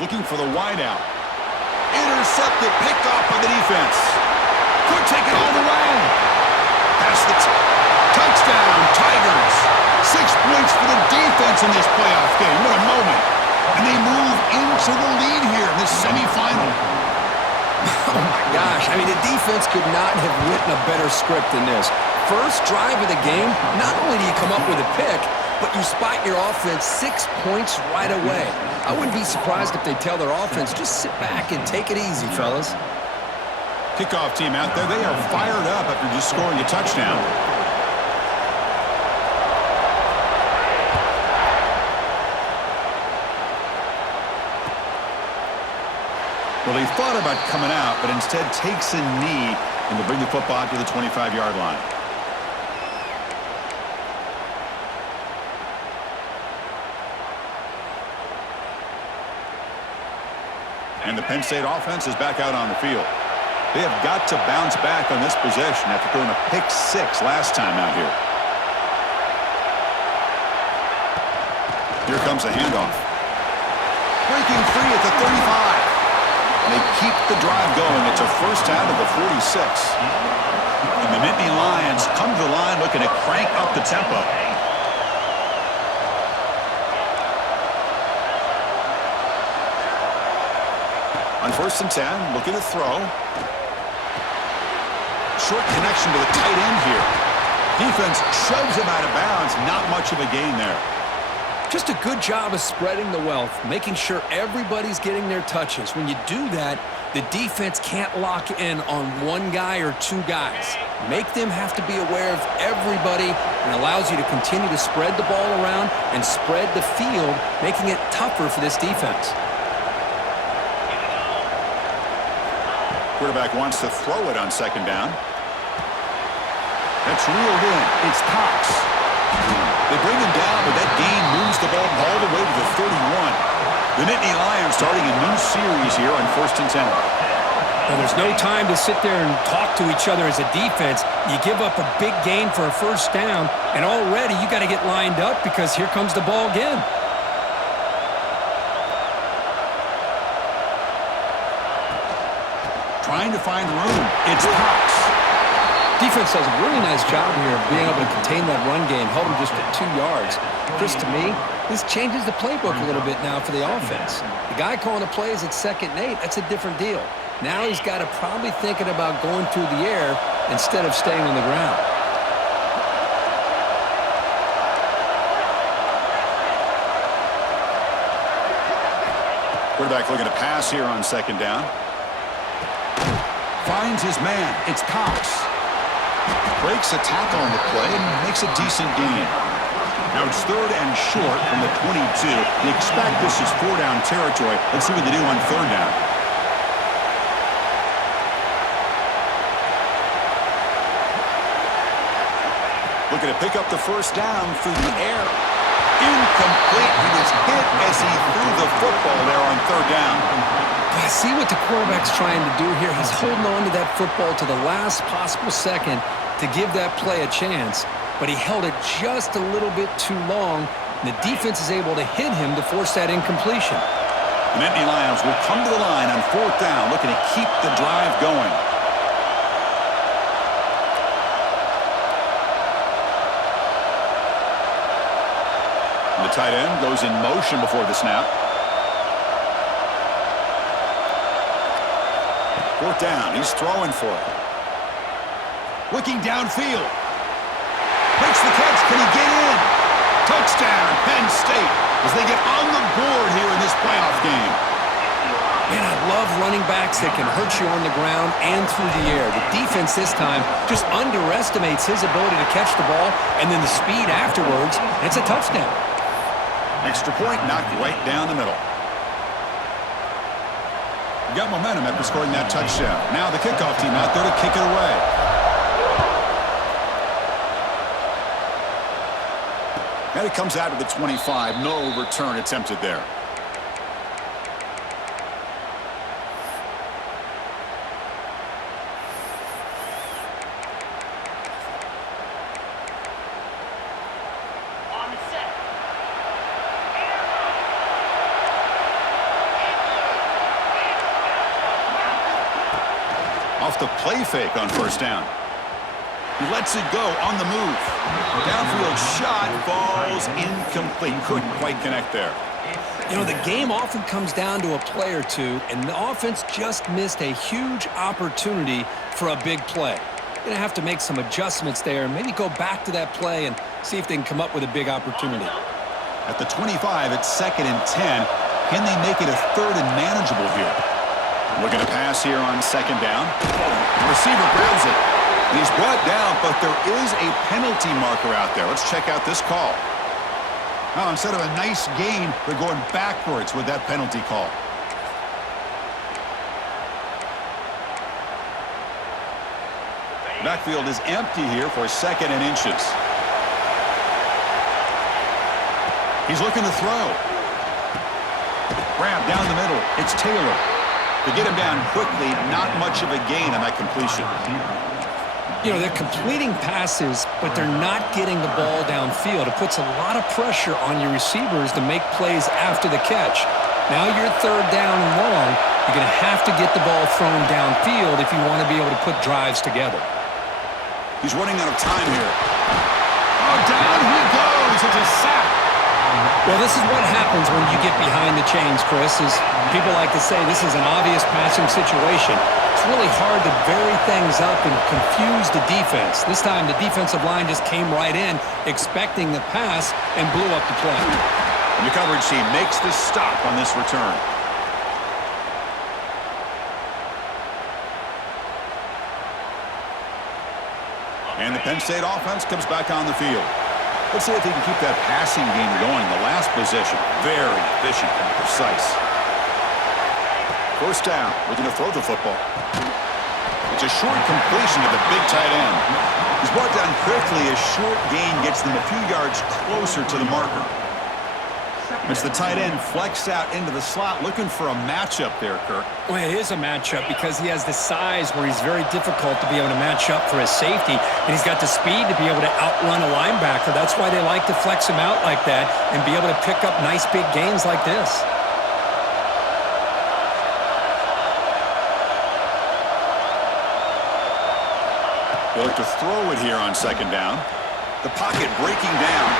Looking for the wideout. Intercepted, picked off by the defense. Could take it all the way. That's the touchdown, Tigers. 6 points for the defense in this playoff game. What a moment. And they move into the lead here in this semifinal. Oh, my gosh. I mean, the defense could not have written a better script than this. First drive of the game, not only do you come up with a pick, but you spot your offense 6 points right away. I wouldn't be surprised if they tell their offense, just sit back and take it easy, fellas. Kickoff team out there, they are fired up after just scoring a touchdown. Well, he thought about coming out, but instead takes a knee and to bring the football to the 25-yard line. And the Penn State offense is back out on the field. They have got to bounce back on this possession after throwing a pick 6 last time out here. Here comes the handoff. Breaking free at the 35. And they keep the drive going. It's a first down to the 46. And the Nittany Lions come to the line looking to crank up the tempo. On 1st and 10, looking to throw. Short connection to the tight end here. Defense shoves him out of bounds. Not much of a gain there. Just a good job of spreading the wealth, making sure everybody's getting their touches. When you do that, the defense can't lock in on one guy or 2 guys. Make them have to be aware of everybody and allows you to continue to spread the ball around and spread the field, making it tougher for this defense. Quarterback wants to throw it on 2nd down. That's reeled in. It's Cox. They bring him down, but that gain moves the ball all the way to the 31. The Nittany Lions starting a new series here on 1st and 10. Well, there's no time to sit there and talk to each other as a defense. You give up a big gain for a 1st down, and already you got to get lined up because here comes the ball again. Trying to find room. It's Cox. Defense does a really nice job here of being able to contain that run game, held him just at 2 yards. Chris, to me, this changes the playbook a little bit now for the offense. The guy calling the plays at 2nd and 8, that's a different deal. Now he's got to probably thinking about going through the air instead of staying on the ground. Quarterback looking to pass here on 2nd down. Finds his man. It's Cox. Breaks a tackle on the play and makes a decent gain. Now it's 3rd and short from the 22. You expect this is 4-down territory. Let's see what they do on 3rd down. Looking to pick up the 1st down through the air. Incomplete. He was hit as he threw the football there on 3rd down. I see what the quarterback's trying to do here. He's holding on to that football to the last possible second to give that play a chance, but he held it just a little bit too long, and the defense is able to hit him to force that incompletion. The Nittany Lions will come to the line on 4th down, looking to keep the drive going. And the tight end goes in motion before the snap. 4th down, he's throwing for it. Looking downfield. Makes the catch, can he get in? Touchdown, Penn State, as they get on the board here in this playoff game. Man, I love running backs that can hurt you on the ground and through the air. The defense this time just underestimates his ability to catch the ball, and then the speed afterwards, and it's a touchdown. Extra point knocked right down the middle. Got momentum after scoring that touchdown. Now the kickoff team out there to kick it away. And it comes out of the 25. No return attempted there. Off the play fake on first down. He lets it go on the move. Downfield shot falls incomplete. Couldn't quite connect there. You know, the game often comes down to a play or two, and the offense just missed a huge opportunity for a big play. You're going to have to make some adjustments there, and maybe go back to that play and see if they can come up with a big opportunity. At the 25, it's 2nd and 10. Can they make it a 3rd and manageable here? Looking to pass here on 2nd down. The receiver grabs it. He's brought down, but there is a penalty marker out there. Let's check out this call. Now, instead of a nice gain, they're going backwards with that penalty call. Backfield is empty here for 2nd and inches. He's looking to throw. Grab down the middle. It's Taylor. To get him down quickly, not much of a gain on that completion. You know, they're completing passes, but they're not getting the ball downfield. It puts a lot of pressure on your receivers to make plays after the catch. Now you're 3rd down and long. You're going to have to get the ball thrown downfield if you want to be able to put drives together. He's running out of time here. Oh, down he goes. It's a sack. Well, this is what happens when you get behind the chains, Chris. Is people like to say this is an obvious passing situation. It's really hard to vary things up and confuse the defense. This time, the defensive line just came right in, expecting the pass, and blew up the play. And the coverage team makes the stop on this return. And the Penn State offense comes back on the field. Let's see if they can keep that passing game going. The last possession, very efficient and precise. First down, looking to throw the football. It's a short completion to the big tight end. He's brought down quickly. A short gain gets them a few yards closer to the marker. It's the tight end flexed out into the slot, looking for a matchup there, Kirk. Well, it is a matchup because he has the size where he's very difficult to be able to match up for his safety, and he's got the speed to be able to outrun a linebacker. That's why they like to flex him out like that and be able to pick up nice big gains like this. They look to throw it here on 2nd down. The pocket breaking down.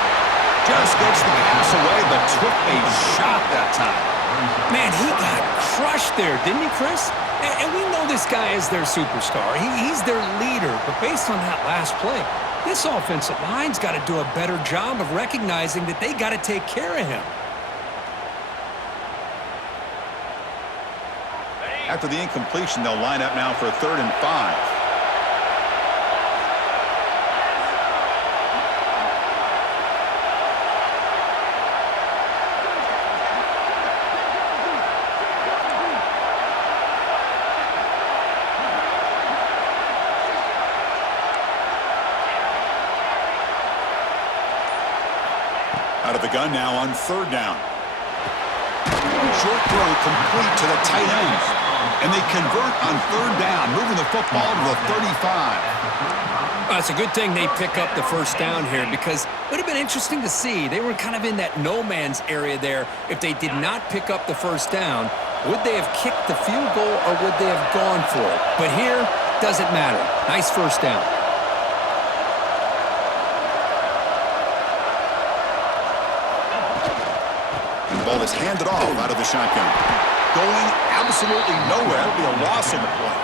Just gets the pass away, but took a shot that time. Man, he got crushed there, didn't he, Chris? And we know this guy is their superstar. He's their leader. But based on that last play, this offensive line's got to do a better job of recognizing that they got to take care of him. After the incompletion, they'll line up now for a 3rd and 5. Out of the gun now on 3rd down. Short throw complete to the tight end. And they convert on 3rd down, moving the football to the 35. It's a good thing they pick up the first down here because it would have been interesting to see. They were kind of in that no man's area there. If they did not pick up the first down, would they have kicked the field goal or would they have gone for it? But here, doesn't matter. Nice first down. The ball is handed off out of the shotgun. Going absolutely nowhere. It'll be a loss in the play.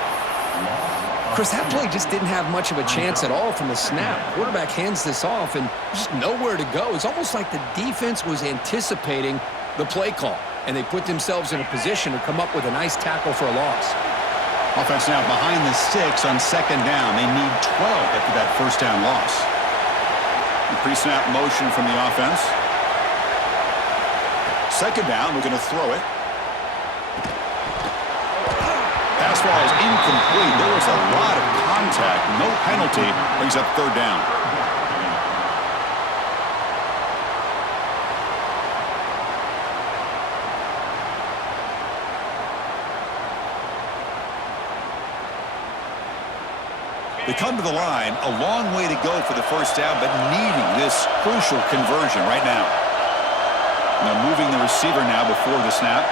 Chris, that play just didn't have much of a chance at all from the snap. Quarterback hands this off and just nowhere to go. It's almost like the defense was anticipating the play call, and they put themselves in a position to come up with a nice tackle for a loss. Offense now behind the 6 on 2nd down. They need 12 after that first down loss. The pre-snap motion from the offense. 2nd down, we're going to throw it. Pass ball is incomplete. There was a lot of contact. No penalty. Brings up 3rd down. They come to the line, a long way to go for the first down, but needing this crucial conversion right now. And they're moving the receiver now before the snap.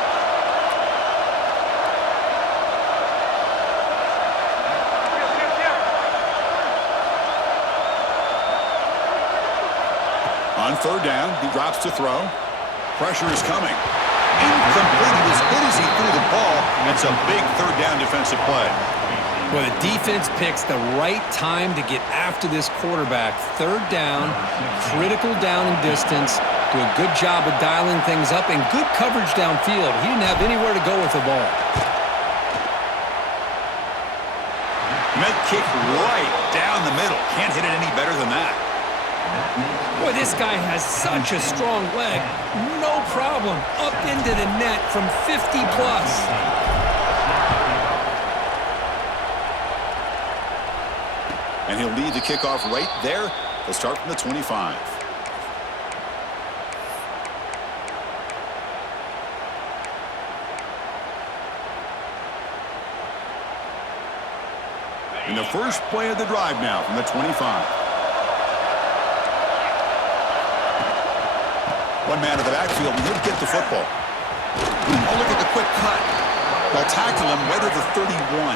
third down. He drops to throw. Pressure is coming. Incomplete. As good as he threw the ball, it's a big third down defensive play. Well, the defense picks the right time to get after this quarterback. Third down, critical down and distance. Do a good job of dialing things up and good coverage downfield. He didn't have anywhere to go with the ball. Med kick right down the middle. Can't hit it any better than that. Boy, this guy has such a strong leg. No problem. Up into the net from 50 plus. And he'll lead the kickoff right there. They'll start from the 25. In the first play of the drive now from the 25. One man to the backfield, and he'll get the football. Oh, look at the quick cut. They'll tackle him right at the 31.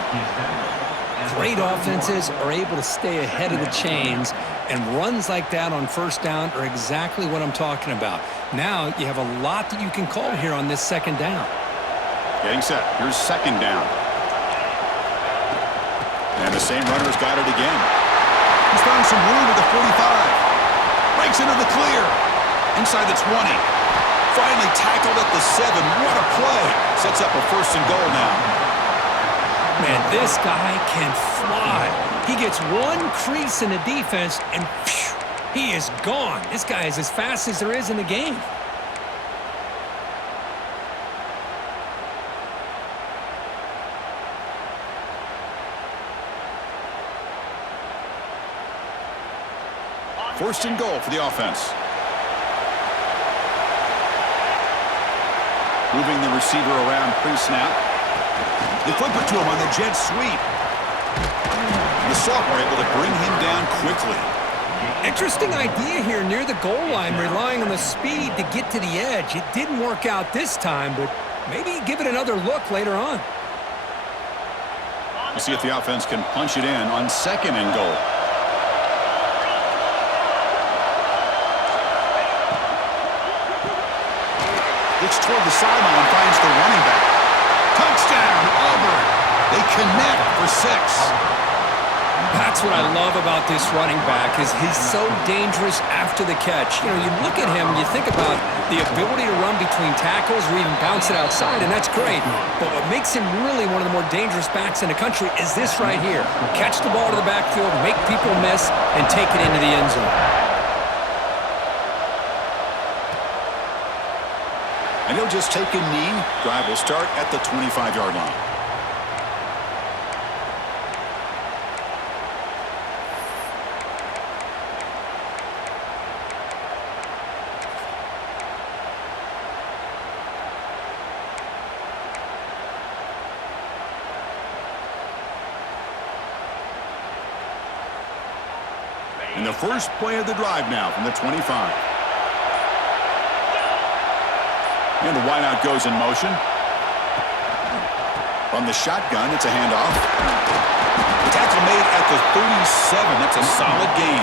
Great offenses are able to stay ahead of the chains, and runs like that on first down are exactly what I'm talking about. Now you have a lot that you can call here on this second down. Getting set. Here's second down. And the same runner's got it again. He's found some room at the 45. Breaks into the clear. Inside the 20. Finally tackled at the 7. What a play. Sets up a first and goal now. Man, this guy can fly. He gets one crease in the defense, and phew, he is gone. This guy is as fast as there is in the game. First and goal for the offense. Moving the receiver around pre-snap. They flip it to him on the jet sweep. The sophomore able to bring him down quickly. Interesting idea here near the goal line, relying on the speed to get to the edge. It didn't work out this time, but maybe give it another look later on. We'll see if the offense can punch it in on second and goal. Looks toward the sideline, finds the running back. Touchdown, Auburn. They connect for 6. That's what I love about this running back is he's so dangerous after the catch. You know, you look at him, you think about the ability to run between tackles or even bounce it outside, and that's great. But what makes him really one of the more dangerous backs in the country is this right here. Catch the ball to the backfield, make people miss, and take it into the end zone. And he'll just take a knee. Drive will start at the 25-yard line. In the first play of the drive now from the 25. And the wideout goes in motion. From the shotgun, it's a handoff. Tackle made at the 37. That's a solid gain.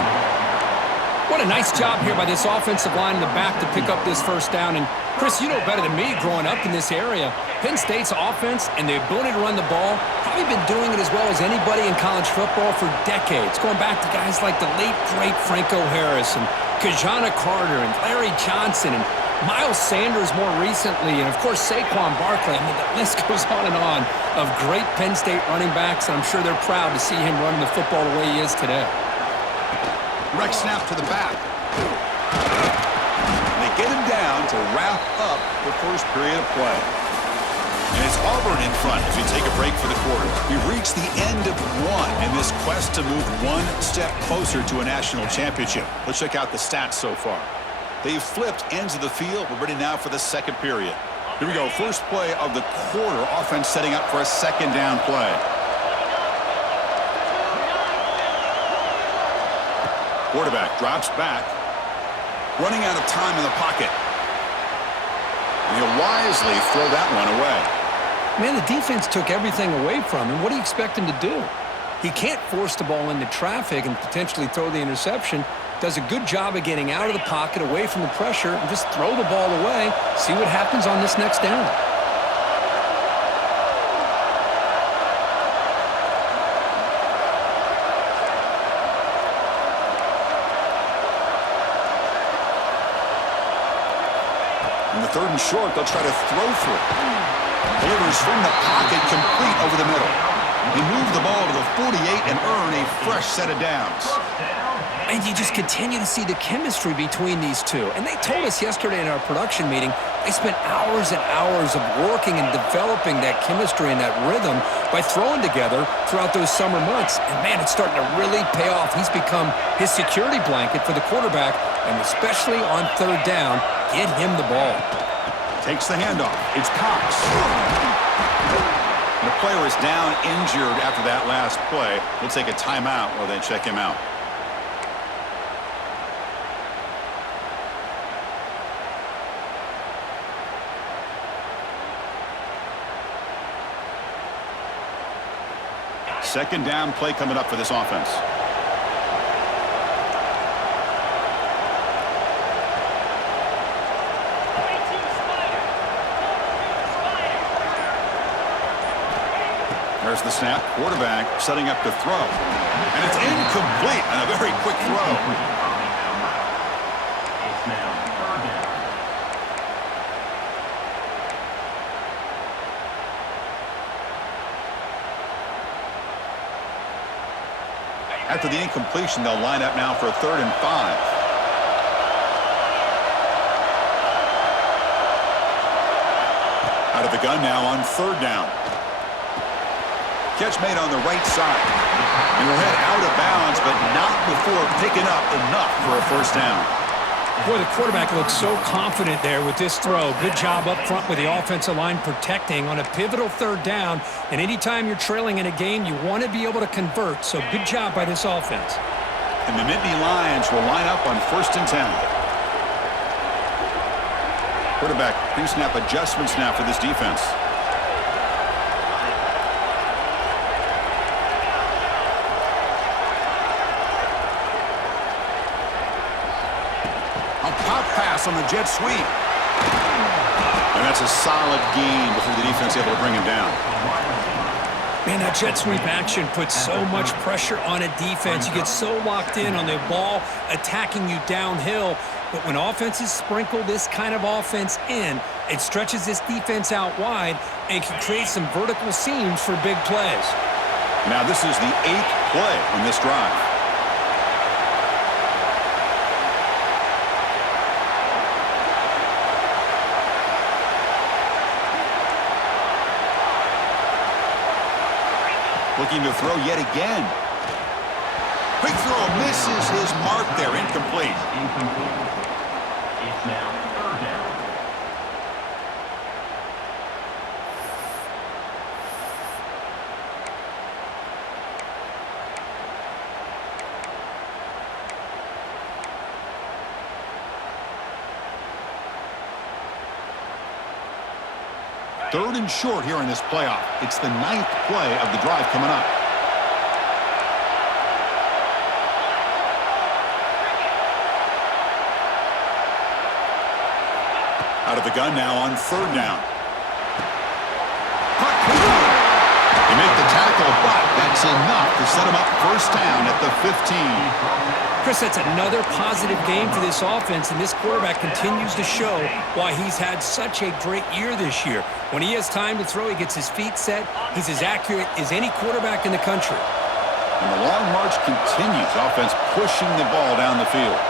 What a nice job here by this offensive line in the back to pick up this first down. And, Chris, you know better than me growing up in this area, Penn State's offense and the ability to run the ball, probably been doing it as well as anybody in college football for decades, going back to guys like the late, great Franco Harris and Kajana Carter and Larry Johnson and Miles Sanders more recently, and, of course, Saquon Barkley. I mean, the list goes on of great Penn State running backs, and I'm sure they're proud to see him running the football the way he is today. Direct snap to the back. And they get him down to wrap up the first period of play. And it's Auburn in front as we take a break for the quarter. We've reached the end of one in this quest to move one step closer to a national championship. Let's check out the stats so far. They've flipped ends of the field. We're ready now for the second period. Here we go. First play of the quarter. Offense setting up for a second down play. Quarterback drops back. Running out of time in the pocket. And he'll wisely throw that one away. Man, the defense took everything away from him. What do you expect him to do? He can't force the ball into traffic and potentially throw the interception. does a good job of getting out of the pocket, away from the pressure, and just throw the ball away. See what happens on this next down. On the 3rd and short, they'll try to throw through. Delivers from the pocket, complete over the middle. They move the ball to the 48 and earn a fresh set of downs. And you just continue to see the chemistry between these two. And they told us yesterday in our production meeting, they spent hours and hours of working and developing that chemistry and that rhythm by throwing together throughout those summer months. And man, it's starting to really pay off. He's become his security blanket for the quarterback, and especially on 3rd down, get him the ball. Takes the handoff. It's Cox. And the player is down injured after that last play. We'll take a timeout while they check him out. Second down play coming up for this offense. There's the snap. Quarterback setting up to throw. And it's incomplete on a very quick throw. After the incompletion, they'll line up now for a 3rd and 5. Out of the gun now on 3rd down. Catch made on the right side. And will head out of bounds, but not before picking up enough for a 1st down. Boy, the quarterback looks so confident there with this throw. Good job up front with the offensive line protecting on a pivotal 3rd down. And anytime you're trailing in a game, you want to be able to convert. So good job by this offense. And the Nittany Lions will line up on 1st and 10. Quarterback pre-snap adjustments now for this defense. On the jet sweep. And that's a solid gain before the defense able to bring him down. Man, that jet sweep action puts so much pressure on a defense. You get so locked in on the ball attacking you downhill. But when offenses sprinkle this kind of offense in, it stretches this defense out wide and can create some vertical seams for big plays. Now this is the 8th play on this drive. Looking to throw yet again. Quick throw misses his mark there. Incomplete. It's now 3rd down. Third and short here in this playoff. It's the 9th play of the drive coming up. Out of the gun now on 3rd down. They make the tackle, but that's enough to set him up 1st down at the 15. Chris, that's another positive game for this offense, and this quarterback continues to show why he's had such a great year this year. When he has time to throw, he gets his feet set. He's as accurate as any quarterback in the country. And the long march continues. Offense pushing the ball down the field.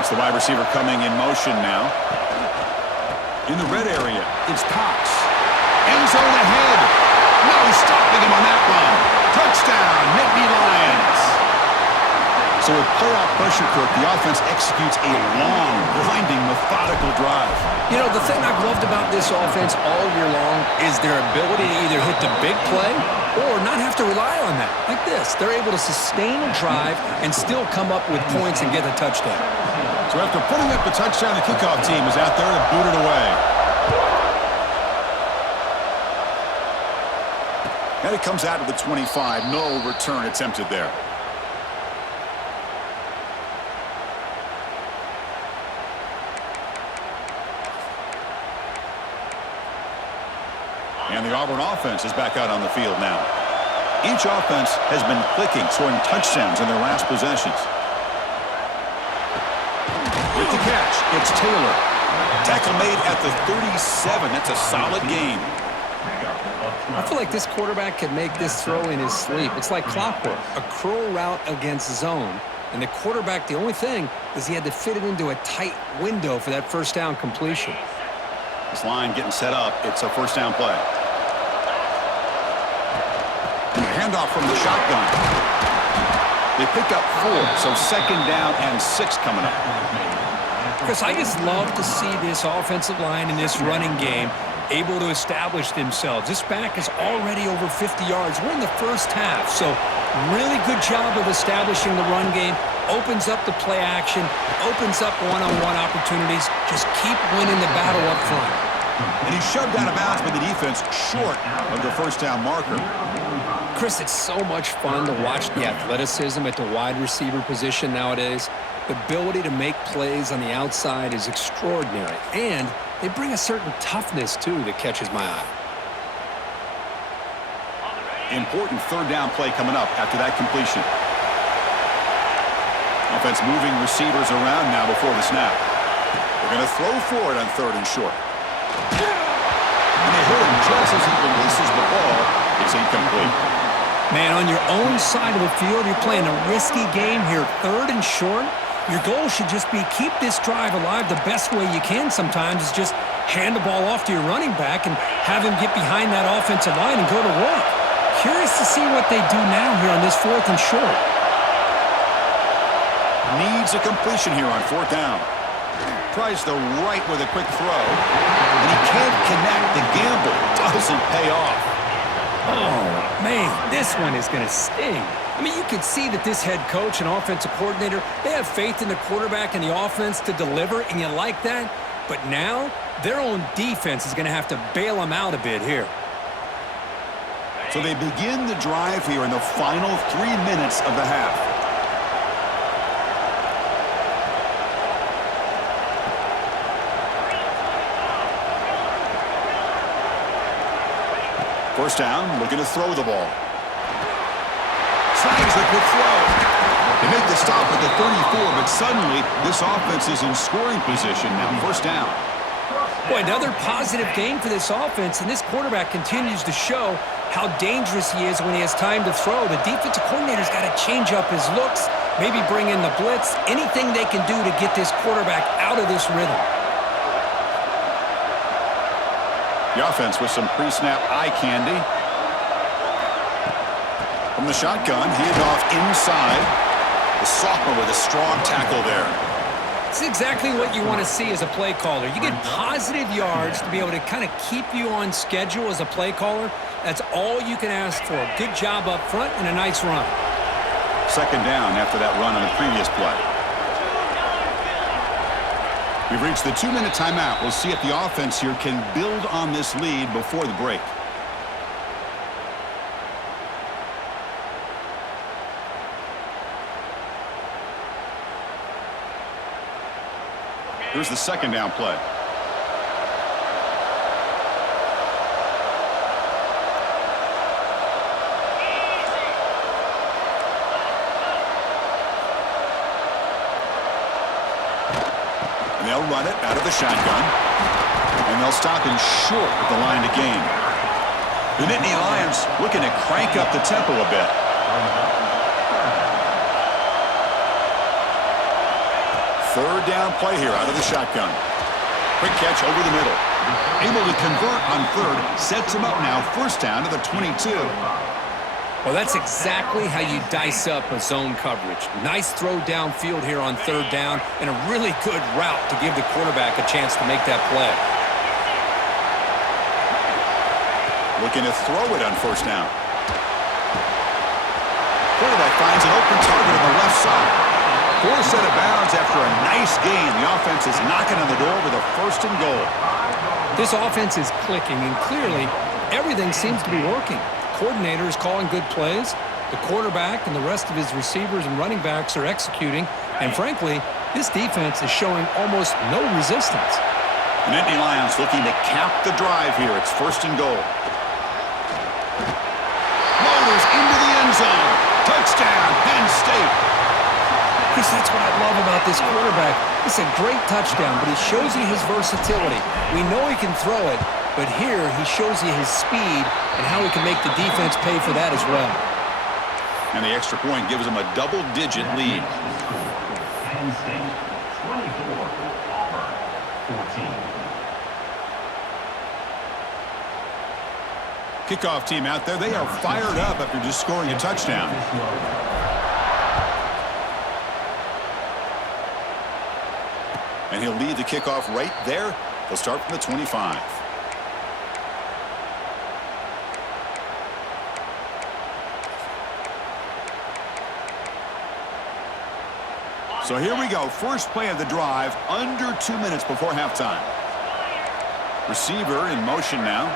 It's the wide receiver coming in motion now. In the red area, it's Cox. End zone ahead. No stopping him on that one. Touchdown, Nittany Lions. So with playoff pressure, Kirk, the offense executes a long, grinding, methodical drive. You know, the thing I've loved about this offense all year long is their ability to either hit the big play or not have to rely on that. Like this, they're able to sustain a drive and still come up with points and get a touchdown. So after putting up the touchdown, the kickoff team is out there to boot it away. And it comes out of the 25. No return attempted there. And the Auburn offense is back out on the field now. Each offense has been clicking, scoring touchdowns in their last possessions. With the catch, it's Taylor. Tackle made at the 37. That's a solid gain. I feel like this quarterback could make this throw in his sleep. It's like clockwork, a curl route against zone. And the quarterback, the only thing is he had to fit it into a tight window for that first down completion. This line getting set up. It's a first down play. Handoff from the shotgun. They pick up 4, so second down and 6 coming up. Chris, I just love to see this offensive line in this running game able to establish themselves. This back is already over 50 yards. We're in the first half, so really good job of establishing the run game. Opens up the play action, opens up one-on-one opportunities. Just keep winning the battle up front. And he's shoved out of bounds by the defense short of the first down marker. Chris, it's so much fun to watch the athleticism at the wide receiver position nowadays. The ability to make plays on the outside is extraordinary. And they bring a certain toughness, too, that catches my eye. Important third down play coming up after that completion. Offense moving receivers around now before the snap. They're going to throw for it on third and short. And they hit him just as he releases the ball. It's incomplete. Man, on your own side of the field, you're playing a risky game here. Third and short. Your goal should just be keep this drive alive the best way you can sometimes is just hand the ball off to your running back and have him get behind that offensive line and go to work. Curious to see what they do now here on this fourth and short. Needs a completion here on fourth down. Tries the right with a quick throw. And he can't connect. The gamble doesn't pay off. Oh, man, this one is going to sting. I mean, you can see that this head coach and offensive coordinator, they have faith in the quarterback and the offense to deliver, and you like that. But now, their own defense is going to have to bail them out a bit here. So they begin the drive here in the final 3 minutes of the half. First down, looking to throw the ball. Snags the quick throw. They make the stop at the 34, but suddenly this offense is in scoring position now. First down. Boy, another positive game for this offense, and this quarterback continues to show how dangerous he is when he has time to throw. The defensive coordinator's got to change up his looks, maybe bring in the blitz, anything they can do to get this quarterback out of this rhythm. The offense with some pre-snap eye candy. From the shotgun, handoff inside. The sophomore with a strong tackle there. It's exactly what you want to see as a play caller. You get positive yards to be able to kind of keep you on schedule as a play caller. That's all you can ask for. Good job up front and a nice run. Second down after that run on the previous play. We've reached the 2-minute timeout. We'll see if the offense here can build on this lead before the break. Here's the second down play. And they'll run it out of the shotgun. And they'll stop him short at the line to gain. The Nittany Lions looking to crank up the tempo a bit. Third down play here out of the shotgun. Quick catch over the middle. Able to convert on third. Sets him up now. First down to the 22. Well, that's exactly how you dice up a zone coverage. Nice throw downfield here on third down and a really good route to give the quarterback a chance to make that play. Looking to throw it on first down. Quarterback finds an open target on the left side. Forced out of bounds after a nice gain. The offense is knocking on the door with a first and goal. This offense is clicking, and clearly everything seems to be working. The coordinator is calling good plays. The quarterback and the rest of his receivers and running backs are executing. And frankly, this defense is showing almost no resistance. And Nittany Lions looking to cap the drive here. It's first and goal. Motors into the end zone. Touchdown, Penn State. Chris, that's what I love about this quarterback. It's a great touchdown, but he shows you his versatility. We know he can throw it, but here he shows you his speed and how he can make the defense pay for that as well. And the extra point gives him a double-digit lead. Penn State, 24, Auburn, 14. Kickoff team out there, they are fired up after just scoring a touchdown. And he'll lead the kickoff right there. He'll start from the 25. So here we go. First play of the drive, under 2 minutes before halftime. Receiver in motion now.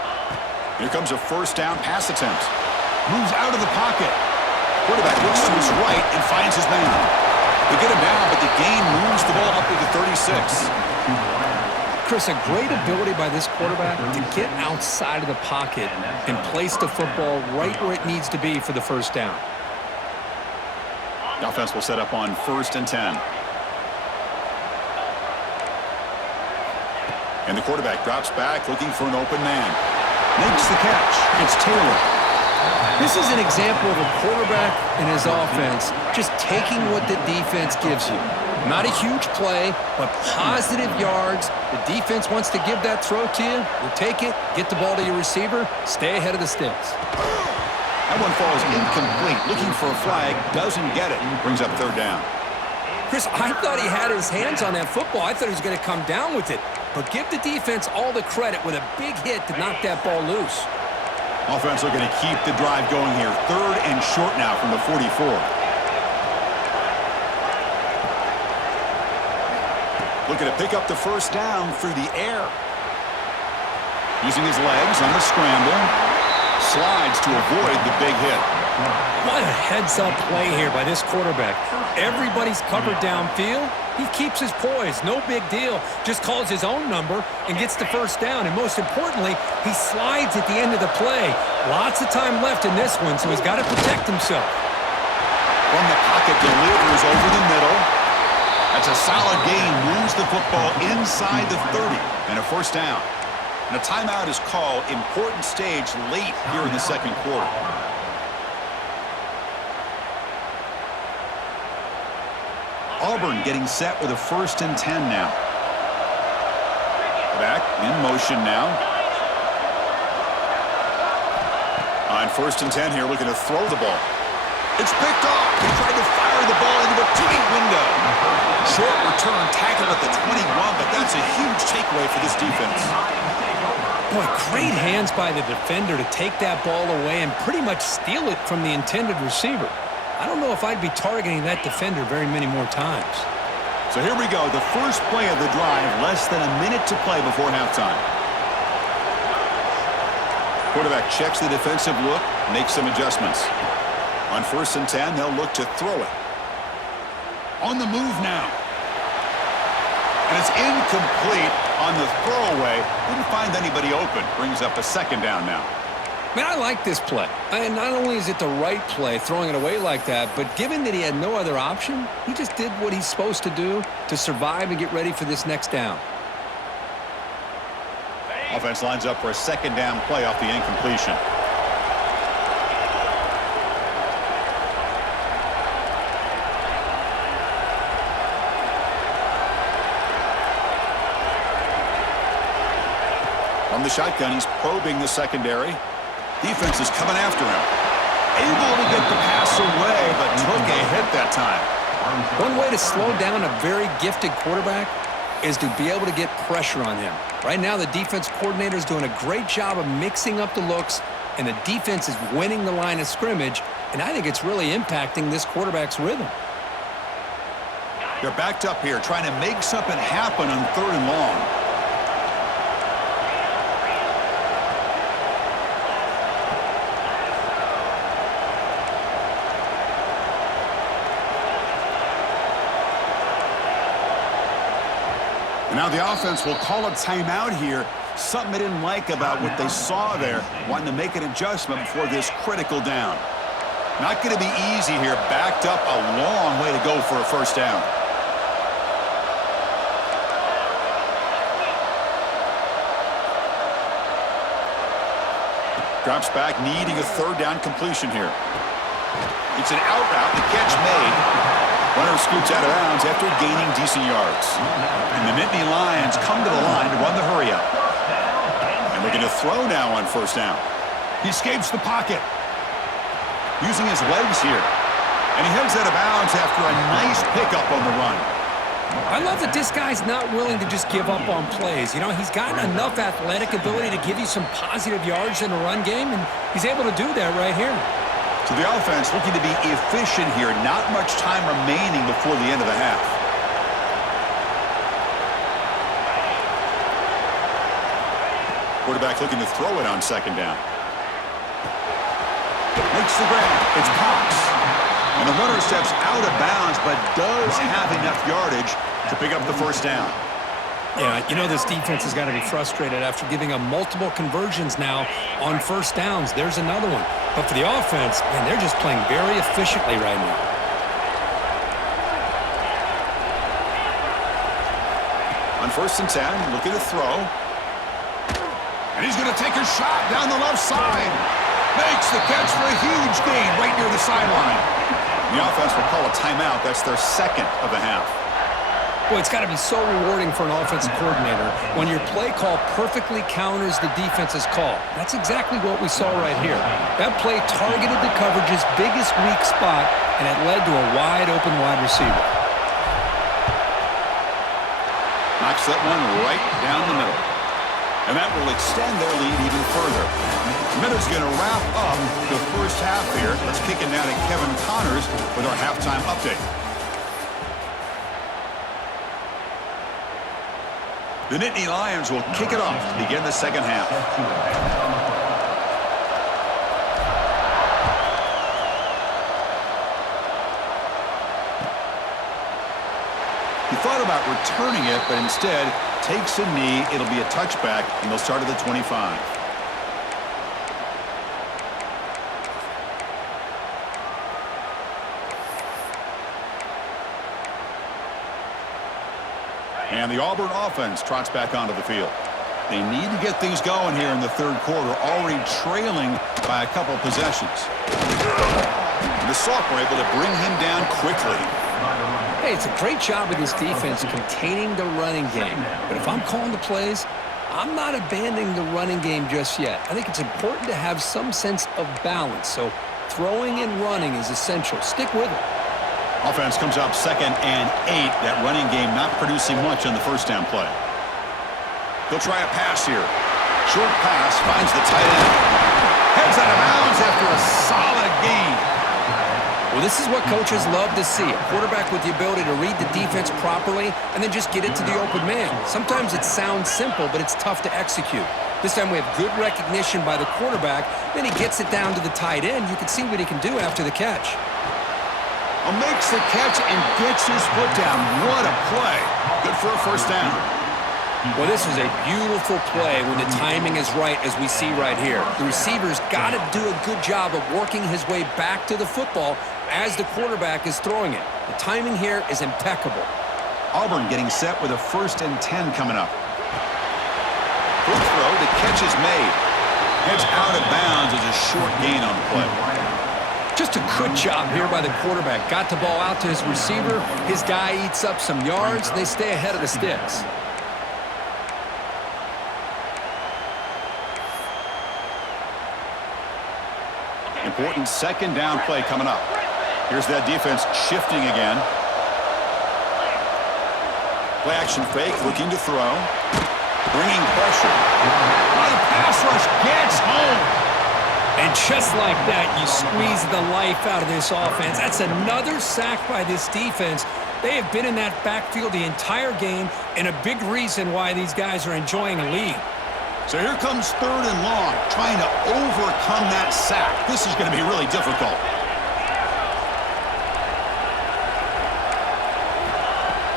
Here comes a first down pass attempt. Moves out of the pocket. Quarterback looks to his right and finds his man. They get him down, but the gain moves the ball up to the 36. Chris, a great ability by this quarterback to get outside of the pocket and place the football right where it needs to be for the first down. The offense will set up on 1st and 10. And the quarterback drops back looking for an open man. Makes the catch. It's Taylor. This is an example of a quarterback and his offense just taking what the defense gives you. Not a huge play, but positive yards. The defense wants to give that throw to you. You take it, get the ball to your receiver, stay ahead of the sticks. That one falls incomplete. Looking for a flag, doesn't get it. Brings up 3rd down. Chris, I thought he had his hands on that football. I thought he was going to come down with it. But give the defense all the credit with a big hit to knock that ball loose. Offense looking to keep the drive going here. 3rd and short now from the 44. Looking to pick up the first down through the air. Using his legs on the scramble. Slides to avoid the big hit. What a heads-up play here by this quarterback. Everybody's covered downfield. He keeps his poise. No big deal. Just calls his own number and gets the first down. And most importantly, he slides at the end of the play. Lots of time left in this one, so he's got to protect himself. From the pocket, delivers over the middle. That's a solid gain. Moves the football inside the 30. And a first down. And a timeout is called. Important stage late here in the second quarter. Auburn getting set with a 1st and 10 now. Back in motion now. On 1st and 10 here, looking to throw the ball. It's picked off. He tried to fire the ball into a tight window. Short return, tackle at the 21, but that's a huge takeaway for this defense. Boy, great hands by the defender to take that ball away and pretty much steal it from the intended receiver. I don't know if I'd be targeting that defender very many more times. So here we go, the first play of the drive, less than a minute to play before halftime. Quarterback checks the defensive look, makes some adjustments. On 1st and 10, they'll look to throw it. On the move now. And it's incomplete on the throwaway. Didn't find anybody open. Brings up a 2nd down now. Man, I like this play. And not only is it the right play, throwing it away like that, but given that he had no other option, he just did what he's supposed to do to survive and get ready for this next down. Offense lines up for a 2nd down play off the incompletion. From the shotgun, he's probing the secondary. Defense is coming after him. Able to get the pass away, but took a hit that time. One way to slow down a very gifted quarterback is to be able to get pressure on him. Right now, the defense coordinator is doing a great job of mixing up the looks, and the defense is winning the line of scrimmage, and I think it's really impacting this quarterback's rhythm. They're backed up here, trying to make something happen on 3rd and long. And now the offense will call a timeout here. Something they didn't like about what they saw there, wanting to make an adjustment before this critical down. Not going to be easy here. Backed up a long way to go for a first down. Drops back, needing a third down completion here. It's an out route. The catch made. Runner scoots out of bounds after gaining decent yards. And the Nittany Lions come to the line to run the hurry up. And they're going to throw now on first down. He escapes the pocket. Using his legs here. And he heads out of bounds after a nice pickup on the run. I love that this guy's not willing to just give up on plays. You know, he's got enough athletic ability to give you some positive yards in the run game, and he's able to do that right here. So the offense looking to be efficient here. Not much time remaining before the end of the half. Quarterback looking to throw it on second down. Makes the grab. It's Cox. And the runner steps out of bounds, but does have enough yardage to pick up the first down. Yeah, you know this defense has got to be frustrated after giving them multiple conversions now on first downs. There's another one. But for the offense, man, they're just playing very efficiently right now. On 1st and 10, looking to throw. And he's going to take a shot down the left side. Makes the catch for a huge gain right near the sideline. The offense will call a timeout. That's their second of the half. Boy, it's got to be so rewarding for an offensive coordinator when your play call perfectly counters the defense's call. That's exactly what we saw right here. That play targeted the coverage's biggest weak spot, and it led to a wide-open wide receiver. Knocks that one right down the middle. And that will extend their lead even further. Minutes going to wrap up the first half here. Let's kick it now to Kevin Connors with our halftime update. The Nittany Lions will kick it off to begin the second half. He thought about returning it, but instead takes a knee. It'll be a touchback, and they'll start at the 25. And the Auburn offense trots back onto the field. They need to get things going here in the third quarter, already trailing by a couple possessions. And the Soft were able to bring him down quickly. Hey, it's a great job of this defense containing the running game. But if I'm calling the plays, I'm not abandoning the running game just yet. I think it's important to have some sense of balance. So throwing and running is essential. Stick with it. Offense comes up 2nd and 8. That running game not producing much on the first down play. They'll try a pass here. Short pass finds the tight end. Heads out of bounds after a solid gain. Well, this is what coaches love to see. A quarterback with the ability to read the defense properly and then just get it to the open man. Sometimes it sounds simple, but it's tough to execute. This time we have good recognition by the quarterback. Then he gets it down to the tight end. You can see what he can do after the catch. Makes the catch and gets his foot down. What a play. Good for a first down. Well, this is a beautiful play when the timing is right, as we see right here. The receiver's got to do a good job of working his way back to the football as the quarterback is throwing it. The timing here is impeccable. Auburn getting set with a 1st and 10 coming up. Quick throw. The catch is made. Heads out of bounds as a short gain on the play. Just a good job here by the quarterback. Got the ball out to his receiver. His guy eats up some yards. They stay ahead of the sticks. Important second down play coming up. Here's that defense shifting again. Play action fake, looking to throw. Bringing pressure. The pass rush gets home. And just like that, you squeeze the life out of this offense. That's another sack by this defense. They have been in that backfield the entire game, and a big reason why these guys are enjoying a lead. So here comes 3rd and long, trying to overcome that sack. This is going to be really difficult.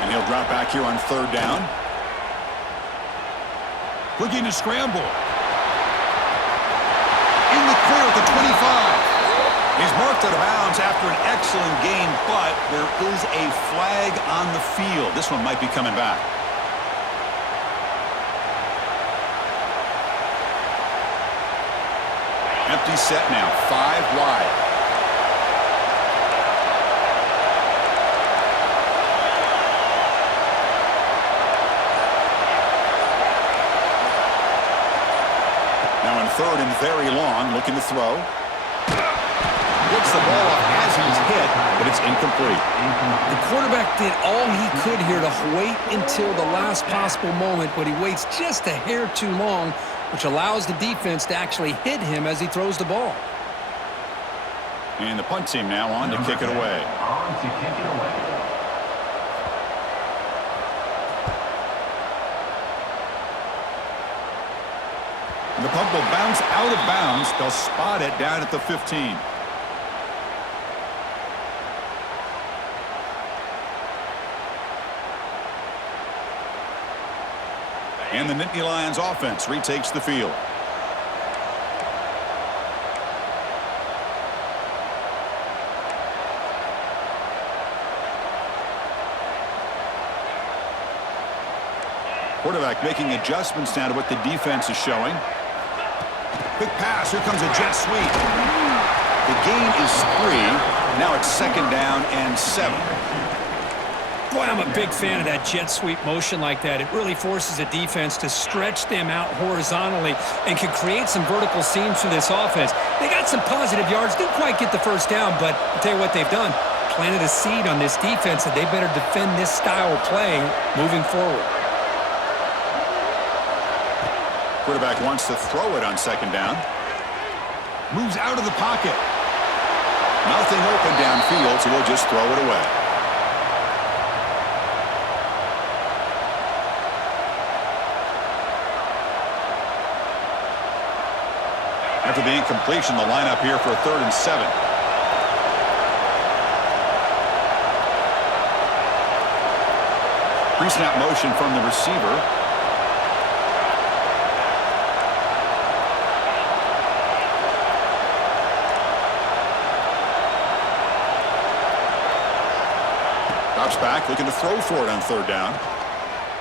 And he'll drop back here on 3rd down. Looking to scramble. In the clear at the 25. He's marked out of bounds after an excellent game, but there is a flag on the field. This one might be coming back. Empty set now, 5 wide. Now in third and very long, looking to throw. Gets the ball up as he's hit, but it's incomplete. The quarterback did all he could here to wait until the last possible moment, but he waits just a hair too long, which allows the defense to actually hit him as he throws the ball. And the punt team now on to kick it away. On to kick it away. And the punt will bounce out of bounds. They'll spot it down at the 15. And the Nittany Lions offense retakes the field. Quarterback making adjustments now to what the defense is showing. Quick pass. Here comes a jet sweep. The gain is 3. Now it's 2nd down and 7. Boy, I'm a big fan of that jet sweep motion like that. It really forces a defense to stretch them out horizontally and can create some vertical seams for this offense. They got some positive yards, didn't quite get the first down, but I'll tell you what they've done. Planted a seed on this defense that they better defend this style of play moving forward. Quarterback wants to throw it on 2nd down. Moves out of the pocket. Nothing open downfield, so we'll just throw it away. After the incompletion, the lineup here for a 3rd and 7. Pre-snap motion from the receiver. Drops back, looking to throw for it on 3rd down.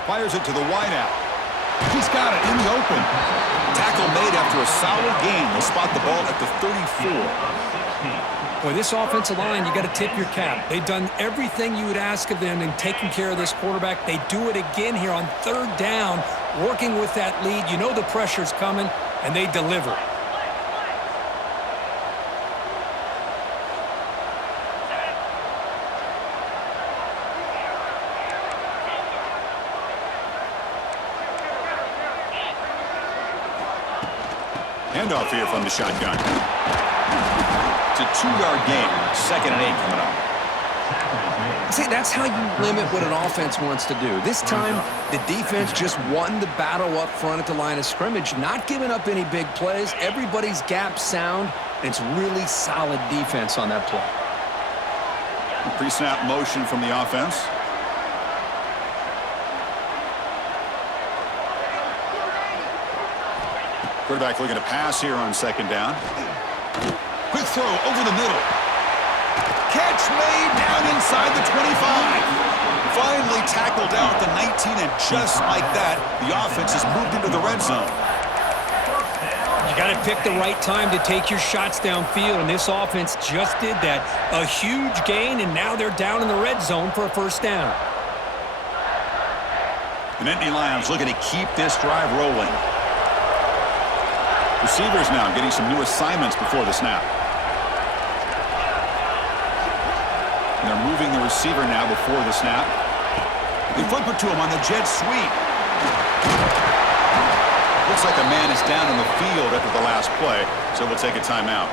Fires it to the wideout. He's got it in the open. Tackle made after a solid gain. They'll spot the ball at the 34. Boy, this offensive line, you got to tip your cap. They've done everything you would ask of them in taking care of this quarterback. They do it again here on 3rd down, working with that lead. You know the pressure's coming, and they deliver. Handoff here from the shotgun. It's a 2-yard gain. 2nd and 8 coming up. See, that's how you limit what an offense wants to do. This time, the defense just won the battle up front at the line of scrimmage, not giving up any big plays. Everybody's gap sound, and it's really solid defense on that play. Pre-snap motion from the offense. Quarterback looking to pass here on 2nd down. Quick throw over the middle. Catch made down inside the 25. Finally tackled down at the 19, and just like that, the offense has moved into the red zone. You got to pick the right time to take your shots downfield, and this offense just did that. A huge gain, and now they're down in the red zone for a 1st down. The Nittany Lions looking to keep this drive rolling. Receivers now getting some new assignments before the snap. And they're moving the receiver now before the snap. They flip it to him on the jet sweep. Looks like a man is down on the field after the last play, so we'll take a timeout.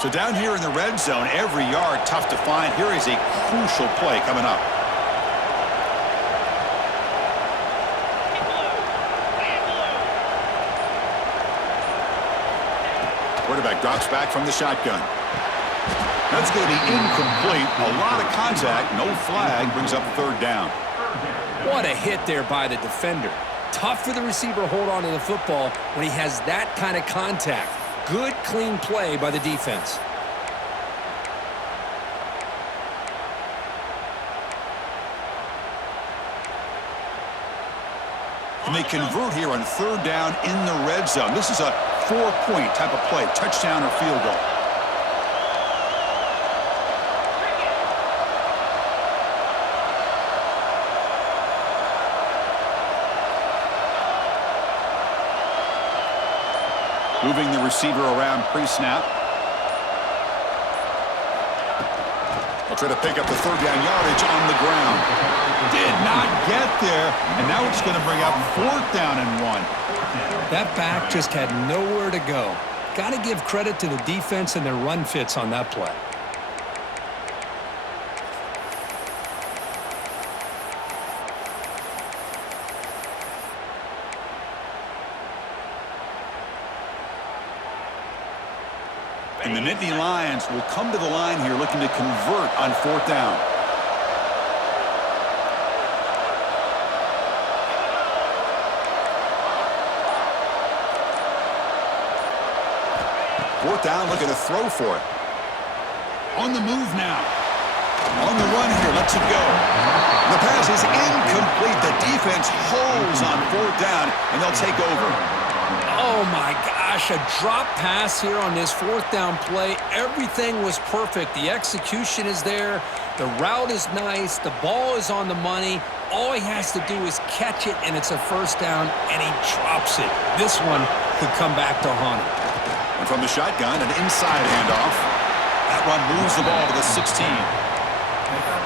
So down here in the red zone, every yard tough to find. Here is a crucial play coming up. Quarterback drops back from the shotgun. That's going to be incomplete. A lot of contact. No flag. Brings up third down. What a hit there by the defender. Tough for the receiver to hold on to the football when he has that kind of contact. Good, clean play by the defense. And they convert here on third down in the red zone. This is a 4-point type of play, touchdown or field goal. Moving the receiver around pre-snap. They'll try to pick up the third down yardage on the ground. Did not get there, and now it's going to bring up fourth down and 1. That back just had nowhere to go. Got to give credit to the defense and their run fits on that play. And the Nittany Lions will come to the line here looking to convert on fourth down. Fourth down, looking to throw for it. On the move now. On the run here, lets it go. The pass is incomplete. The defense holds on fourth down, and they'll take over. Oh, my gosh, a drop pass here on this fourth down play. Everything was perfect. The execution is there. The route is nice. The ball is on the money. All he has to do is catch it, and it's a first down, and he drops it. This one could come back to haunt him. And from the shotgun, an inside handoff. That one moves the ball to the 16.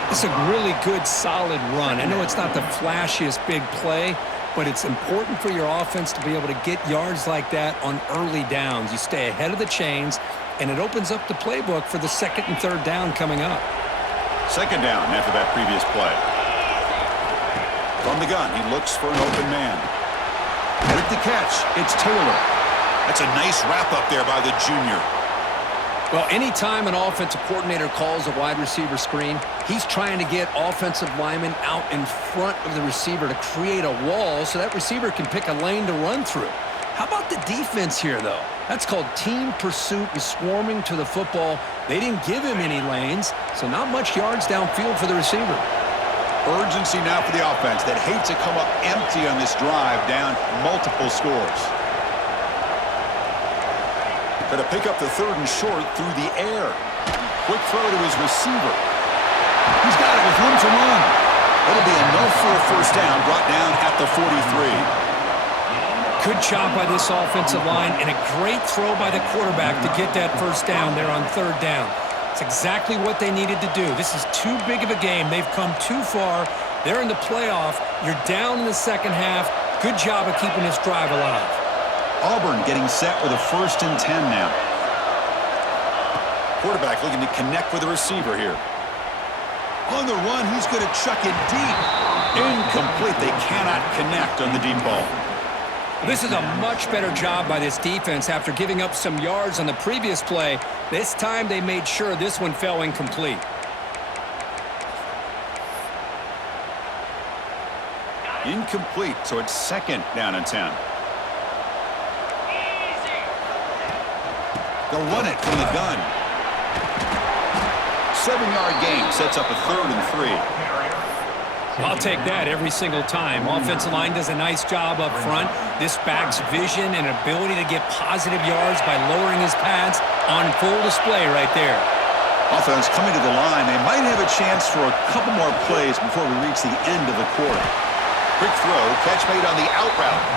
It's a really good, solid run. I know it's not the flashiest big play, but it's important for your offense to be able to get yards like that on early downs. You stay ahead of the chains, and it opens up the playbook for the second and third down coming up. Second down after that previous play. From the gun, he looks for an open man. With the catch, it's Taylor. That's a nice wrap-up there by the junior. Well, anytime an offensive coordinator calls a wide receiver screen, he's trying to get offensive linemen out in front of the receiver to create a wall so that receiver can pick a lane to run through. How about the defense here, though? That's called team pursuit and swarming to the football. They didn't give him any lanes, so not much yards downfield for the receiver. Urgency now for the offense that hates to come up empty on this drive, down multiple scores. Going to pick up the third and short through the air. Quick throw to his receiver. He's got it with room to run. It'll be a no-full first down, brought down at the 43. Good job by this offensive line and a great throw by the quarterback to get that first down there on third down. It's exactly what they needed to do. This is too big of a game. They've come too far. They're in the playoff. You're down in the second half. Good job of keeping this drive alive. Auburn getting set with a 1st and 10 now. Quarterback looking to connect with the receiver here. On the run, he's going to chuck it deep. Incomplete. They cannot connect on the deep ball. This is a much better job by this defense after giving up some yards on the previous play. This time they made sure this one fell incomplete. Incomplete, so it's 2nd down and 10. They'll run it from the gun. 7-yard gain sets up a 3rd and 3. I'll take that every single time. Offensive line does a nice job up front. This back's vision and ability to get positive yards by lowering his pads on full display right there. Offense coming to the line. They might have a chance for a couple more plays before we reach the end of the quarter. Quick throw, catch made on the out route.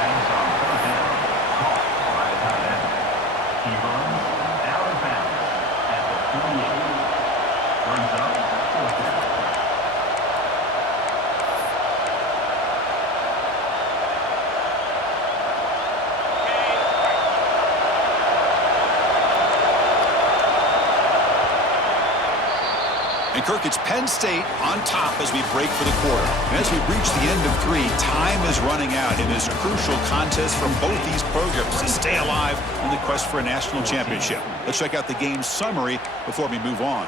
Kirk, it's Penn State on top as we break for the quarter. And as we reach the end of 3, time is running out in this crucial contest from both these programs to stay alive in the quest for a national championship. Let's check out the game summary before we move on.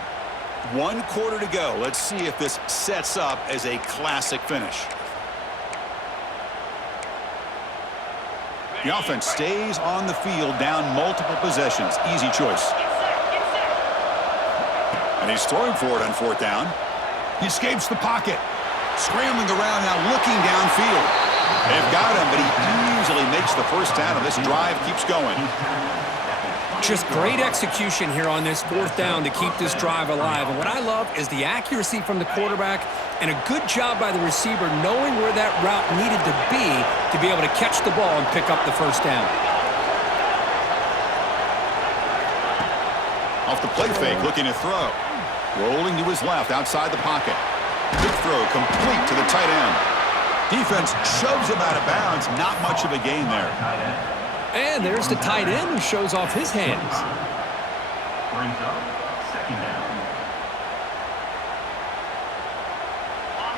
1 quarter to go. Let's see if this sets up as a classic finish. The offense stays on the field, down multiple possessions. Easy choice. And he's throwing for it on 4th down. He escapes the pocket. Scrambling around now, looking downfield. They've got him, but he easily makes the 1st down, and this drive keeps going. Just great execution here on this 4th down to keep this drive alive. And what I love is the accuracy from the quarterback and a good job by the receiver knowing where that route needed to be able to catch the ball and pick up the 1st down. Off the play fake, looking to throw. Rolling to his left, outside the pocket. Big throw, complete to the tight end. Defense shoves him out of bounds. Not much of a gain there. And there's the tight end who shows off his hands. Brings up 2nd down.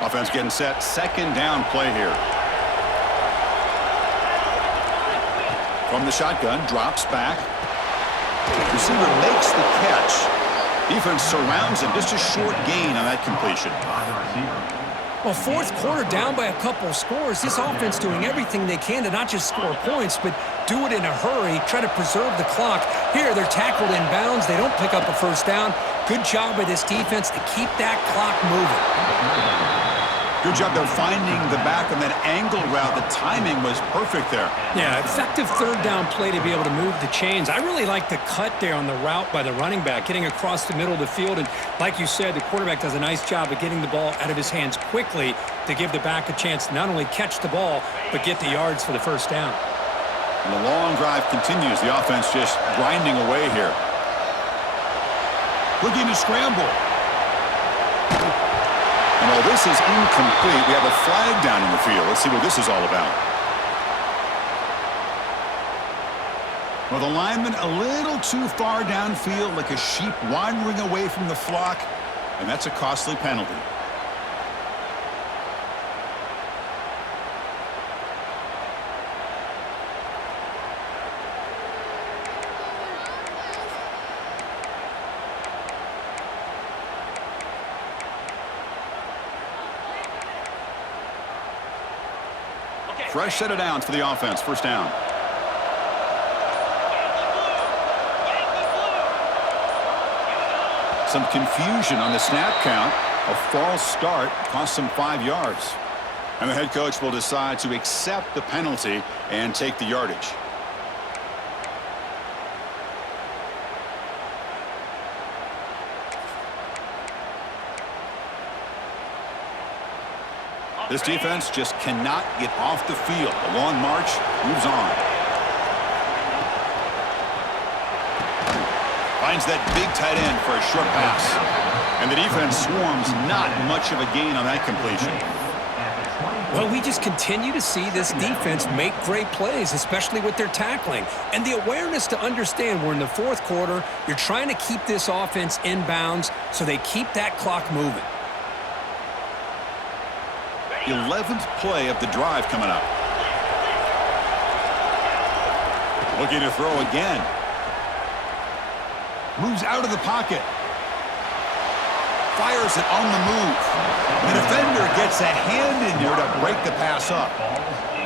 Offense getting set. 2nd down play here. From the shotgun, drops back. Receiver makes the catch. Defense surrounds him. Just a short gain on that completion. By the receiver. Well, 4th quarter down by a couple of scores. This offense doing everything they can to not just score points, but do it in a hurry, try to preserve the clock. Here, they're tackled in bounds. They don't pick up a 1st down. Good job by this defense to keep that clock moving. Good job there finding the back on that angle route. The timing was perfect there. Yeah, effective 3rd down play to be able to move the chains. I really like the cut there on the route by the running back, getting across the middle of the field. And like you said, the quarterback does a nice job of getting the ball out of his hands quickly to give the back a chance to not only catch the ball, but get the yards for the 1st down. And the long drive continues. The offense just grinding away here. Looking to scramble. And while this is incomplete, we have a flag down in the field. Let's see what this is all about. Well, the lineman a little too far downfield, like a sheep wandering away from the flock, and that's a costly penalty. Fresh set of downs for the offense. 1st down. Some confusion on the snap count. A false start cost them 5 yards. And the head coach will decide to accept the penalty and take the yardage. This defense just cannot get off the field. The long march moves on. Finds that big tight end for a short pass. And the defense swarms. Not much of a gain on that completion. Well, we just continue to see this defense make great plays, especially with their tackling. And the awareness to understand we're in the 4th quarter. You're trying to keep this offense in bounds so they keep that clock moving. 11th play of the drive coming up. Looking to throw again. Moves out of the pocket. Fires it on the move. The defender gets a hand in there to break the pass up.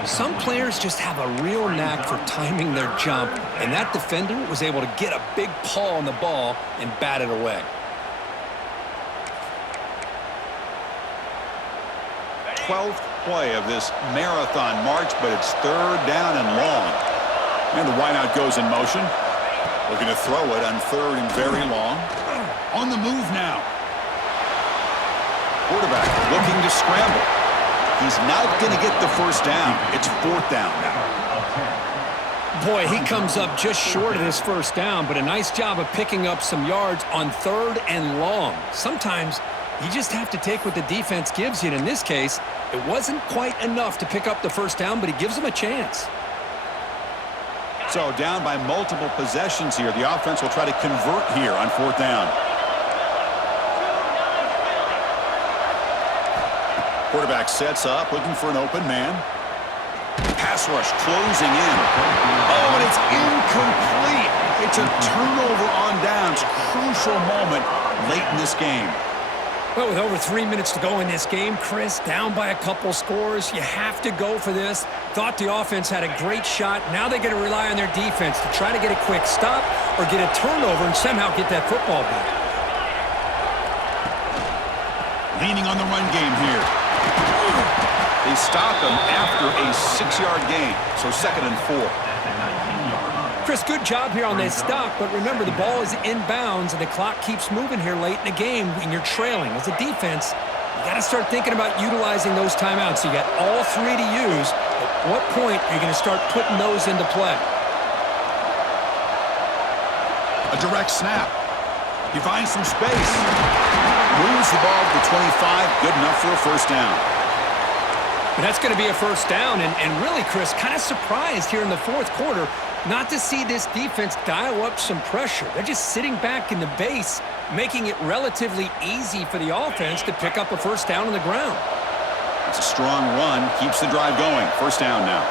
Some players just have a real knack for timing their jump, and that defender was able to get a big paw on the ball and bat it away. 12th play of this marathon march, but it's 3rd down and long. And the wideout goes in motion. Looking to throw it on 3rd and very long. On the move now. Quarterback looking to scramble. He's not going to get the 1st down. It's 4th down now. Boy, he comes up just short of this 1st down, but a nice job of picking up some yards on 3rd and long. Sometimes you just have to take what the defense gives you. And in this case, it wasn't quite enough to pick up the 1st down, but he gives them a chance. So down by multiple possessions here. The offense will try to convert here on 4th down. Quarterback sets up, looking for an open man. Pass rush closing in. Oh, and it's incomplete. It's a turnover on downs. Crucial moment late in this game. Well, with over 3 minutes to go in this game, Chris, down by a couple scores, you have to go for this. Thought the offense had a great shot. Now they got to rely on their defense to try to get a quick stop or get a turnover and somehow get that football back. Leaning on the run game here. They stop him after a 6-yard gain, so 2nd and 4. Chris, good job here on this stop, but remember, the ball is inbounds, and the clock keeps moving here late in the game, and you're trailing. As a defense, you got to start thinking about utilizing those timeouts. You got all 3 to use. At what point are you going to start putting those into play? A direct snap. He finds some space. Moves the ball to the 25. Good enough for a first down. And that's going to be a first down, and really, Chris, kind of surprised here in the fourth quarter not to see this defense dial up some pressure. They're just sitting back in the base, making it relatively easy for the offense to pick up a first down on the ground. It's a strong run, keeps the drive going. First down now.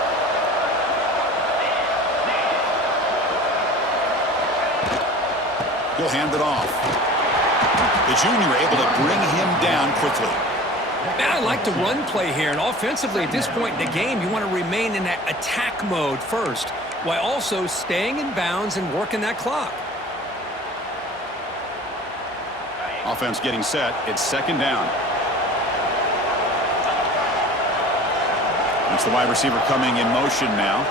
He'll hand it off. The junior able to bring him down quickly. Now I like the run play here, and offensively at this point in the game, you want to remain in that attack mode first, while also staying in bounds and working that clock. Offense getting set. It's 2nd down. It's the wide receiver coming in motion now.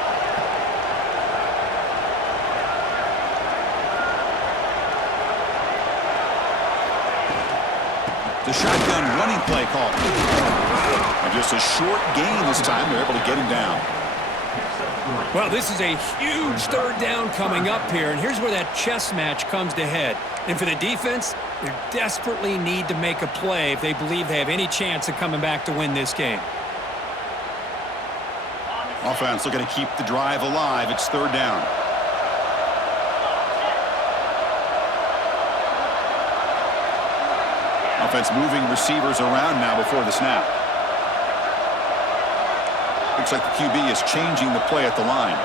The shotgun running play call. And just a short gain this time. They're able to get him down. Well, this is a huge third down coming up here, and here's where that chess match comes to head. And for the defense, they desperately need to make a play if they believe they have any chance of coming back to win this game. Offense looking to keep the drive alive. It's 3rd down. Offense moving receivers around now before the snap. Looks like the QB is changing the play at the line.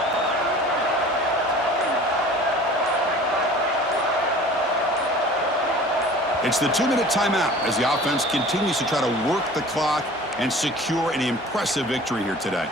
It's the 2-minute timeout as the offense continues to try to work the clock and secure an impressive victory here today.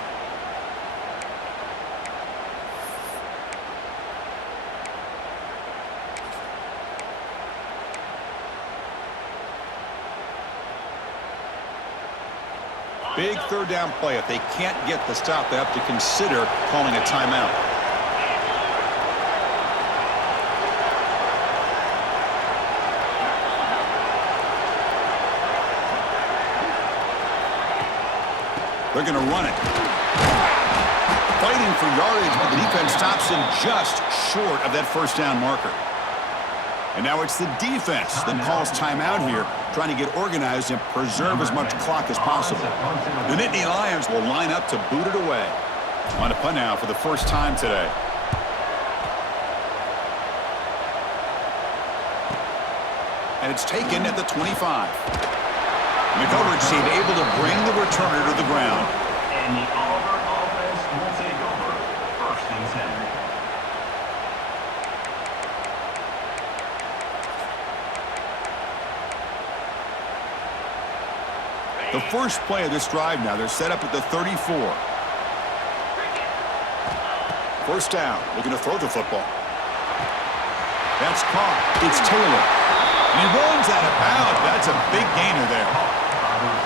Big 3rd down play. If they can't get the stop, they have to consider calling a timeout. They're going to run it. Fighting for yardage, but the defense stops him just short of that first down marker. And now it's the defense that calls timeout here, trying to get organized and preserve as much clock as possible. The Nittany Lions will line up to boot it away. On a punt now for the first time today. And it's taken at the 25. McGovern seemed able to bring the returner to the ground. And the Auburn offense will take over 1st and 10. The first play of this drive now, they're set up at the 34. First down, looking to throw the football. That's caught. It's Taylor. And he runs out of bounds. That's a big gainer there.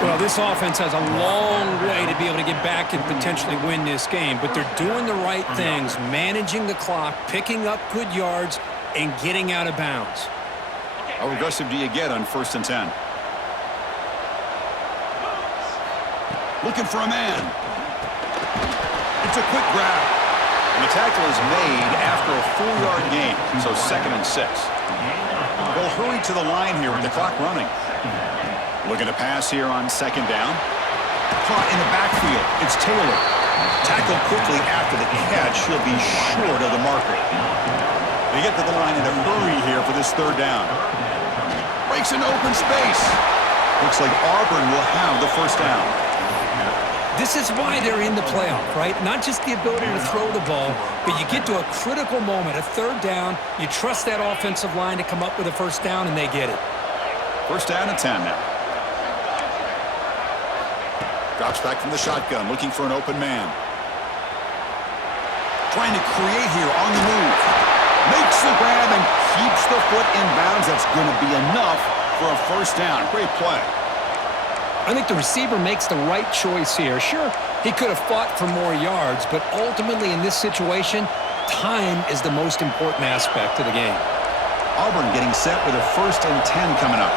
Well, this offense has a long way to be able to get back and potentially win this game, but they're doing the right things, managing the clock, picking up good yards, and getting out of bounds. How aggressive do you get on 1st and 10? Looking for a man. It's a quick grab. And the tackle is made after a 4-yard gain, so 2nd and 6. They'll hurry to the line here with the clock running. Looking to pass here on 2nd down. Caught in the backfield. It's Taylor. Tackled quickly after the catch. He'll be short of the marker. They get to the line in a hurry here for this 3rd down. Breaks into open space. Looks like Auburn will have the first down. This is why they're in the playoff, right? Not just the ability to throw the ball, but you get to a critical moment, a third down, you trust that offensive line to come up with a first down, and they get it. First down and 10 now. Drops back from the shotgun, looking for an open man. Trying to create here on the move. Makes the grab and keeps the foot in bounds. That's going to be enough for a first down. Great play. I think the receiver makes the right choice here. Sure, he could have fought for more yards, but ultimately in this situation, time is the most important aspect of the game. Auburn getting set with a first and 10 coming up.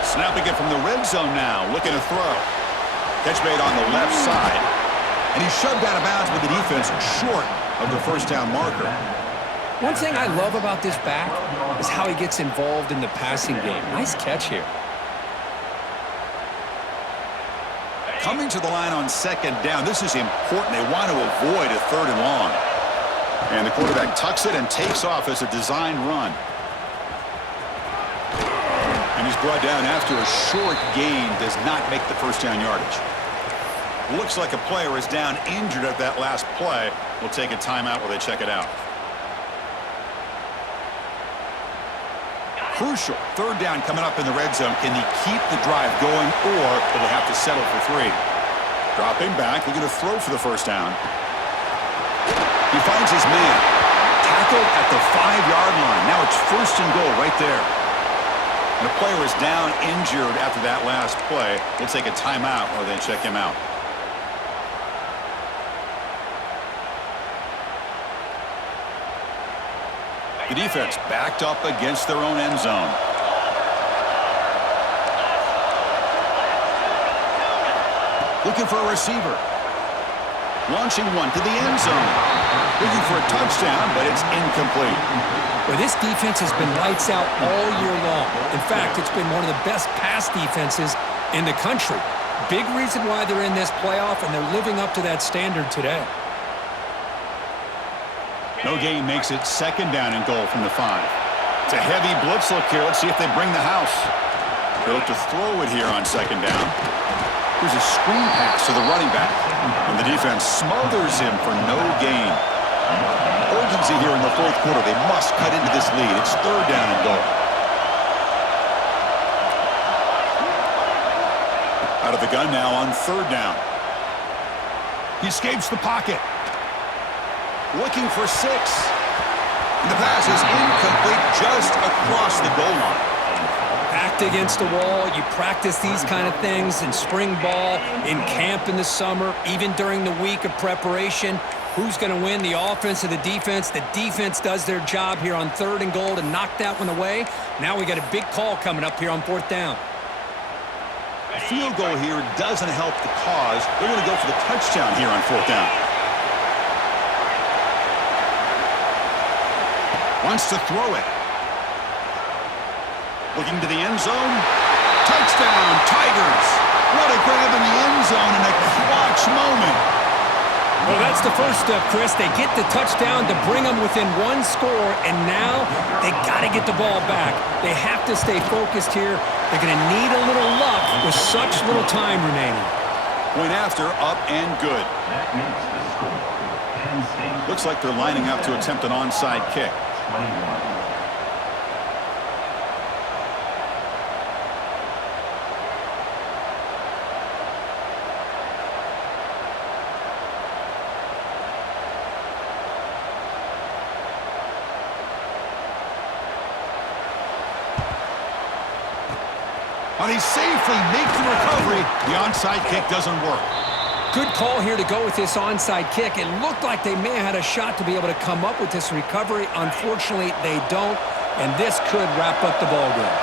Snapping it from the red zone now, looking to throw. Catch made on the left side. And he's shoved out of bounds with the defense short of the first down marker. One thing I love about this back is how he gets involved in the passing game. Nice catch here. Coming to the line on second down, this is important. They want to avoid a third and long. And the quarterback tucks it and takes off as a designed run. And he's brought down after a short gain, does not make the first down yardage. Looks like a player is down injured at that last play. We'll take a timeout while they check it out. Crucial third down coming up in the red zone. Can he keep the drive going, or will they have to settle for 3? Dropping back, looking to throw for the first down. He finds his man. Tackled at the 5-yard line. Now it's first and goal right there. And the player is down injured after that last play. We'll take a timeout while they check him out. The defense backed up against their own end zone. Looking for a receiver. Launching one to the end zone. Looking for a touchdown, but it's incomplete. Well, this defense has been lights out all year long. In fact, it's been one of the best pass defenses in the country. Big reason why they're in this playoff, and they're living up to that standard today. No gain makes it second down and goal from the 5. It's a heavy blitz look here. Let's see if they bring the house. They look to throw it here on second down. Here's a screen pass to the running back. And the defense smothers him for no gain. Urgency here in the fourth quarter. They must cut into this lead. It's third down and goal. Out of the gun now on third down. He escapes the pocket. Looking for 6. And the pass is incomplete just across the goal line. Backed against the wall. You practice these kind of things in spring ball, in camp in the summer, even during the week of preparation. Who's going to win, the offense or the defense? The defense does their job here on third and goal to knock that one away. Now we got a big call coming up here on fourth down. A field goal here doesn't help the cause. They're going to go for the touchdown here on fourth down. Wants to throw it. Looking to the end zone. Touchdown, Tigers. What a grab in the end zone in a clutch moment. Well, that's the first step, Chris. They get the touchdown to bring them within 1 score, and now they got to get the ball back. They have to stay focused here. They're going to need a little luck with such little time remaining. Point after, up and good. That makes the score. Penn State. Looks like they're lining up to attempt an onside kick. 21. But he safely makes the recovery. The onside kick doesn't work. Good call here to go with this onside kick. It looked like they may have had a shot to be able to come up with this recovery. Unfortunately, they don't, and this could wrap up the ball game.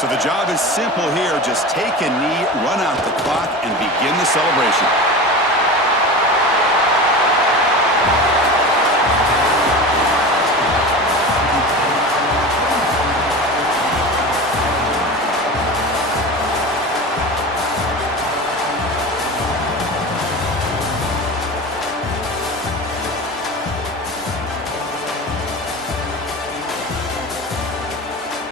So the job is simple here. Just take a knee, run out the clock, and begin the celebration.